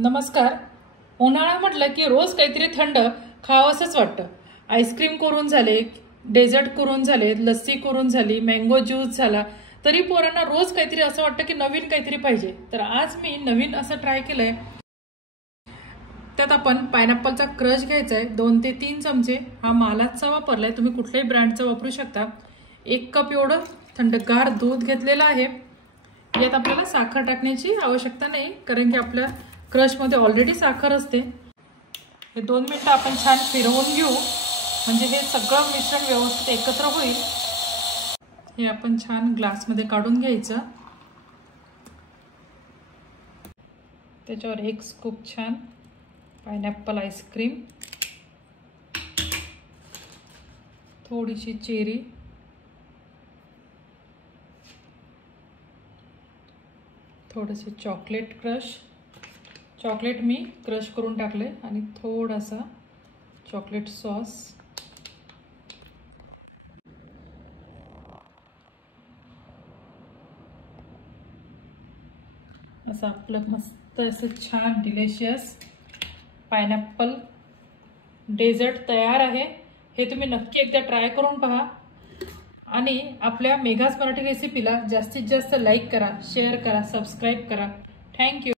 नमस्कार। उन्हाळा म्हटलं की रोज काहीतरी थंड खावंसंच वाटतं। आईस्क्रीम करून झाले, डेझर्ट करून झाले, लस्सी करून झाली, मँगो ज्यूस झाला, तरी पोरांना रोज काहीतरी असं वाटतं की नवीन काहीतरी पाहिजे। तर आज मी नवीन असं ट्राय केलंय। त्यात आपण पायनॅपलचा क्रश घ्यायचा आहे, 2 ते 3 चमचे। हा मालाचा वापरलाय, तुम्ही कुठल्याही ब्रँडचा वापरू शकता। 1 कप एवढं थंडगार दूध घेतलेलं आहे। यात आपल्याला साखर टाकण्याची आवश्यकता नाही, कारण की आपल्या क्रश मध्ये ऑलरेडी साखर असते। हे 2 मिनिटं आपण छान फिरवून घेऊ, म्हणजे हे सगळं मिश्रण व्यवस्थित एकत्र होईल। हे आपण छान ग्लास मध्ये काढून घ्यायचं। त्याच्यावर 1 स्कूप छान पायनॅपल आईस्क्रीम, थोडीशी चेरी, थोडेसे चॉकलेट क्रश। चॉकलेट मी क्रश करून टाकले आणि थोडासा चॉकलेट सॉस। असं आपलं मस्त असं छान डिलिशियस पायनॅपल डेझर्ट तयार आहे। हे तुम्ही नक्की एकदा ट्राय करून पहा आणि आपल्या मेघाज मराठी रेसिपीला जास्तीत जास्त लाईक करा, शेअर करा, सबस्क्राइब करा। थँक्यू।